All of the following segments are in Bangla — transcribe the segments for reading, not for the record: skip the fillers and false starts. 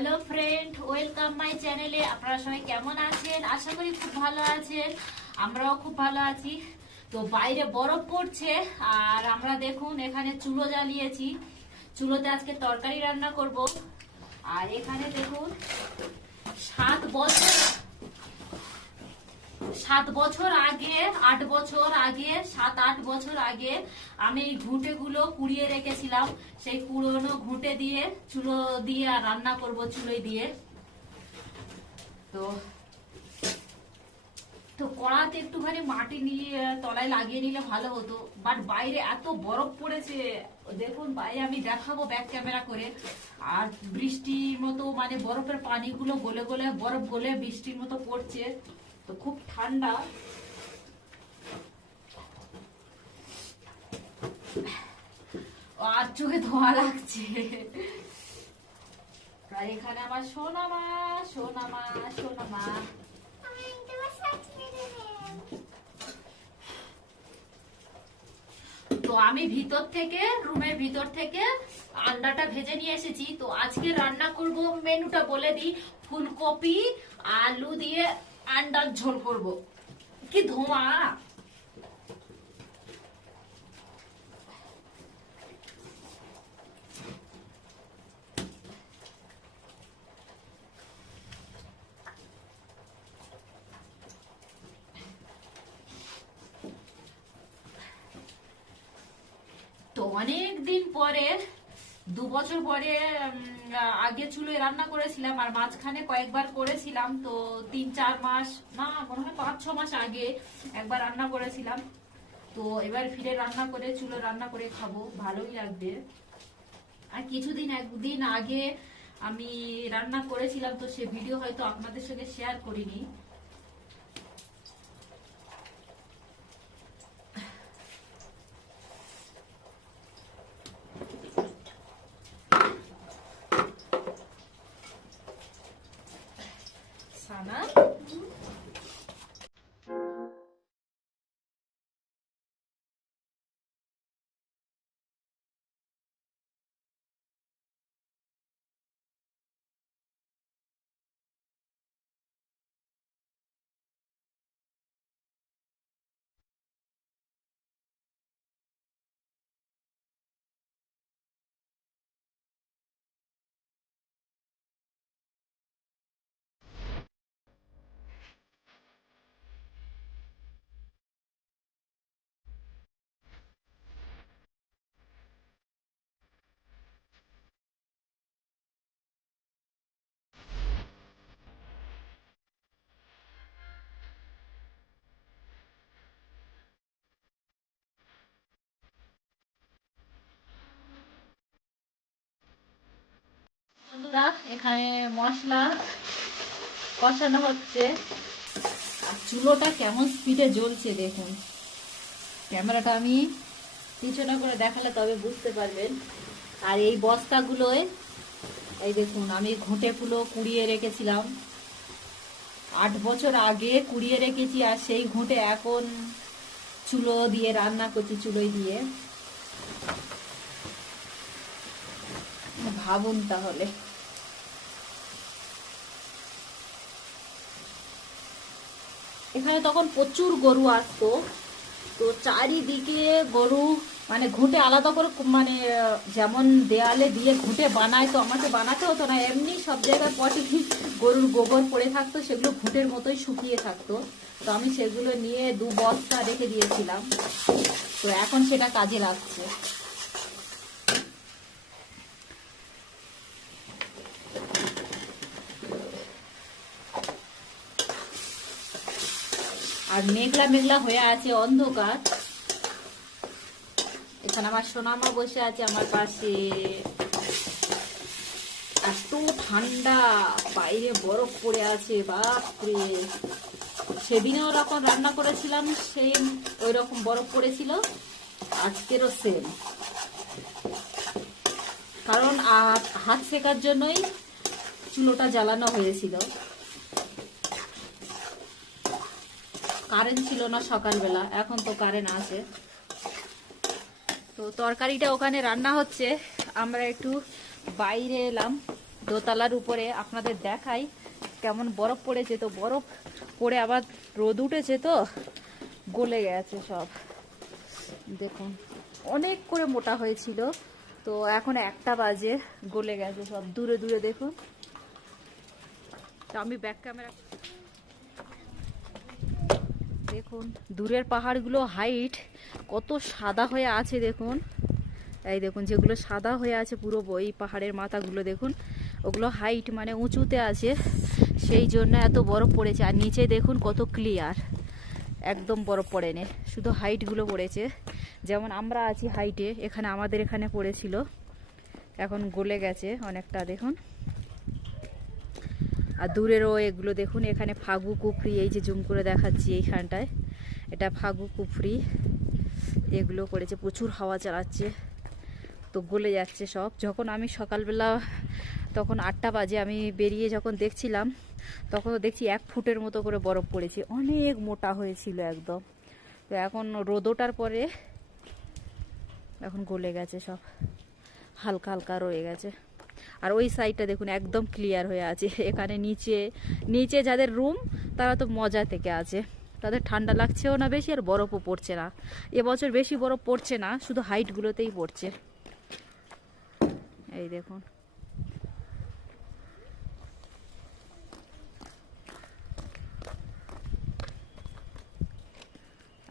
হ্যালো ফ্রেন্ড, ওয়েলকাম মাই চ্যানেলে। আপনারা সবাই কেমন আছেন? আশা করি খুব ভালো আছেন। আমরাও খুব ভালো আছি। তো বাইরে বরফ পড়ছে আর আমরা দেখুন এখানে চুলো জ্বালিয়েছি। চুলোতে আজকে তরকারি রান্না করব। আর এখানে দেখুন 7 বছর আগে, 7-8 বছর আগে আমি ঘুঁটে গুলো কুড়িয়ে রেখেছিলাম। সেই পুরোনো ঘুঁটে দিয়ে চুলো দিয়ে আর রান্না করব চুলোয় দিয়ে। তো তো কড়াতে একটুখানি মাটি নিয়ে তলায় লাগিয়ে নিলে ভালো হতো, বাট বাইরে এত বরফ পড়েছে। দেখুন বাইরে আমি দেখাবো ব্যাক ক্যামেরা করে। আর বৃষ্টির মতো মানে বরফের পানিগুলো গলে গলে বরফ গলে বৃষ্টির মতো পড়ছে। তো খুব ঠান্ডা। আর চোখে ধোঁয়া লাগছে। আর এখানে আমার সোনা মা, সোনা মা, সোনা মা। তো আমি রুমের ভিতর থেকে আন্ডাটা ভেজে নিয়ে এসেছি। তো আজকে রান্না করব, মেনুটা বলে দিই। ফুলকপি আলু দিয়ে আন্ডার ঝোল করব। কি ধোঁয়া! তো অনেক দিন পরে, 2 বছর পরে আগে চুলোয় রান্না করেছিলাম। আর মাঝখানে কয়েকবার করেছিলাম। তো 3-4 মাস না, মনে হয় 5-6 মাস আগে একবার রান্না করেছিলাম। তো এবার ফিরে রান্না করে চুলো রান্না করে খাবো, ভালোই লাগবে। আর একদিন আগে আমি রান্না করেছিলাম, তো সে ভিডিও হয়তো আপনাদের সঙ্গে শেয়ার করিনি। সানা, বন্ধুরা, এখানে মশলা কষানো হচ্ছে। আর চুলোটা কেমন স্পিডে জ্বলছে দেখুন। ক্যামেরাটা আমি পিছনে করে দেখালে তবে বুঝতে পারবেন। আর এই বস্তাগুলোয় এই দেখুন, আমি ঘুঁটেগুলো কুড়িয়ে রেখেছিলাম 8 বছর আগে কুড়িয়ে রেখেছি। আর সেই ঘুঁটে এখন চুলো দিয়ে রান্না করছি, চুলোয় দিয়ে। ভাবুন তাহলে। এখানে তখন প্রচুর গরু আসতো। তো চারিদিকে গরু, মানে ঘুঁটে আলাদা করে, মানে যেমন দেয়ালে দিয়ে ঘুঁটে বানায়, তো আমাকে বানাতে হতো না। এমনি সব জায়গায় পটি গরুর গোবর পড়ে থাকতো, সেগুলো ঘুঁটের মতোই শুকিয়ে থাকতো। তো আমি সেগুলো নিয়ে 2 বস্তা রেখে দিয়েছিলাম। তো এখন সেটা কাজে লাগছে। আর মেঘলা মেঘলা হয়ে আছে, অন্ধকার। এখানে আমার সোনামা বসে আছে আমার পাশে। এত ঠান্ডা, বাইরে বরফ পড়ে আছে, বাপরে। সেদিনেও যখন রান্না করেছিলাম সেম ওই রকম বরফ পড়েছিল, আজকেরও সেম। কারণ হাত সেকার জন্যই চুলোটা জ্বালানো হয়েছিল। কারেন্ট ছিল না সকালবেলা, এখন তো কারেন্ট আছে। তো তরকারিটা ওখানে রান্না হচ্ছে, আমরা একটু বাইরে এলাম দোতলার উপরে আপনাদের দেখাই কেমন বরফ পড়েছে। তো বরফ পড়ে আবার রোদ উঠেছে তো গলে গেছে সব। দেখুন অনেক করে মোটা হয়েছিল, তো এখন 1টা বাজে গলে গেছে সব। দূরে দূরে দেখুন। তো আমি ব্যাক ক্যামেরা দেখুন, দূরের পাহাড়গুলো হাইট কত সাদা হয়ে আছে দেখুন। এই দেখুন যেগুলো সাদা হয়ে আছে পুরো এই পাহাড়ের মাথাগুলো দেখুন, ওগুলো হাইট মানে উঁচুতে আছে, সেই জন্য এত বরফ পড়েছে। আর নিচে দেখুন কত ক্লিয়ার, একদম বরফ পড়েনি, শুধু হাইটগুলো পড়েছে। যেমন আমরা আছি হাইটে, এখানে আমাদের এখানে পড়েছিল, এখন গলে গেছে অনেকটা দেখুন। আর দূরেরও এগুলো দেখুন, এখানে ফাগু কুফরি, এই যে জুম করে দেখাচ্ছি এইখানটায়, এটা ফাগু কুফরি, এগুলো করেছে, প্রচুর হাওয়া চালাচ্ছে তো গলে যাচ্ছে সব। যখন আমি সকালবেলা তখন 8টা বাজে আমি বেরিয়ে যখন দেখছিলাম, তখন দেখছি 1 ফুটের মতো করে বরফ পড়েছে, অনেক মোটা হয়েছিল একদম। তো এখন রোদ ওঠার পরে এখন গলে গেছে সব, হালকা হালকা রয়ে গেছে। আর ওই সাইডটা দেখুন একদম ক্লিয়ার হয়ে আছে। এখানে নিচে নিচে যাদের রুম তারা তো মজা থেকে আছে, তাদের ঠান্ডা লাগছেও না বেশি, আর বরফও পড়ছে না। এবছর বেশি বরফ পড়ছে না, শুধু হাইটগুলোতেই পড়ছে। এই দেখুন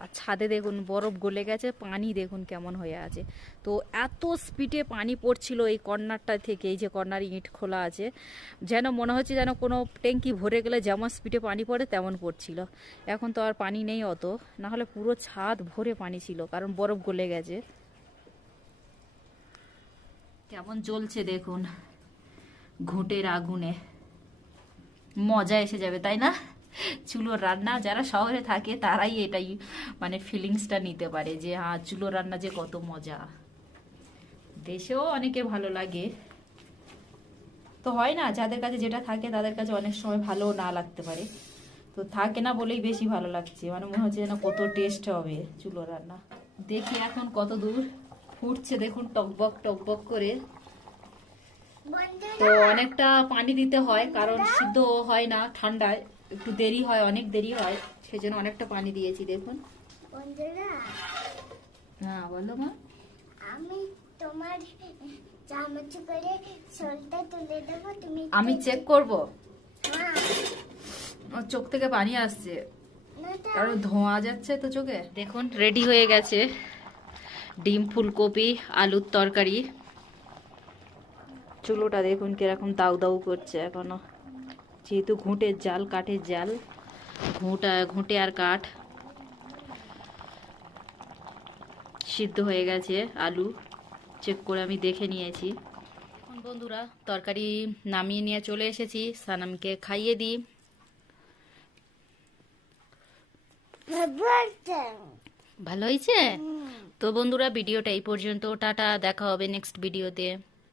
আর ছাদে দেখুন বরফ গলে গেছে, পানি দেখুন কেমন হয়ে আছে। তো এত স্পিডে পানি পড়ছিল এই কর্নারটা থেকে, এই যে কর্নার ইট খোলা আছে, যেন মনে হচ্ছে যেন কোনো ট্যাঙ্কি ভরে গেলে যেমন স্পিডে পানি পড়ে তেমন পড়ছিল। এখন তো আর পানি নেই অত, না হলে পুরো ছাদ ভরে পানি ছিল, কারণ বরফ গলে গেছে। কেমন জ্বলছে দেখুন ঘুঁটের আগুনে, মজা এসে যাবে তাই না? চুলোর রান্না যারা শহরে থাকে তারাই এটাই মানে ফিলিংসটা নিতে পারে যে হ্যাঁ চুলোর রান্না যে কত মজা। দেশেও অনেকে ভালো লাগে, তো হয় না, যাদের কাছে যেটা থাকে তাদের কাছে অনেক সময় ভালো না লাগতে পারে, তো থাকে না বলেই বেশি ভালো লাগছে, মানে মনে হচ্ছে যেন কত টেস্ট হবে চুলোর রান্না। দেখি এখন কত দূর ফুটছে দেখুন, টকবক টকবক করে। তো অনেকটা পানি দিতে হয়, কারণ সিদ্ধ হয় না ঠান্ডায়, একটু দেরি হয়, অনেক দেরি হয়, সেজন্য অনেকটা পানি দিয়েছি দেখুন। হ্যাঁ বলো মা। আমি তোমার চামচ করে সলটা তুলে দেব, তুমি আমি চেক করব। হ্যাঁ ওর চোখ থেকে পানি আসছে, না তো কারণ ধোঁয়া যাচ্ছে তো চোখে। দেখুন রেডি হয়ে গেছে ডিম ফুলকপি আলুর তরকারি। চুলোটা দেখুন কিরকম দাউ দাউ করছে এখনো, যেহেতু ঘুঁটের জাল, কাঠের জাল, ঘুঁটে আর কাঠ। সিদ্ধ হয়ে গেছে আলু, চেক করে আমি দেখে নিয়েছি। এখন বন্ধুরা তরকারি নামিয়ে নিয়ে চলে এসেছি, সানামকে খাইয়ে দিই। ভালো হয়েছে তো বন্ধুরা, ভিডিওটা এই পর্যন্ত, টাটা, দেখা হবে নেক্সট ভিডিওতে।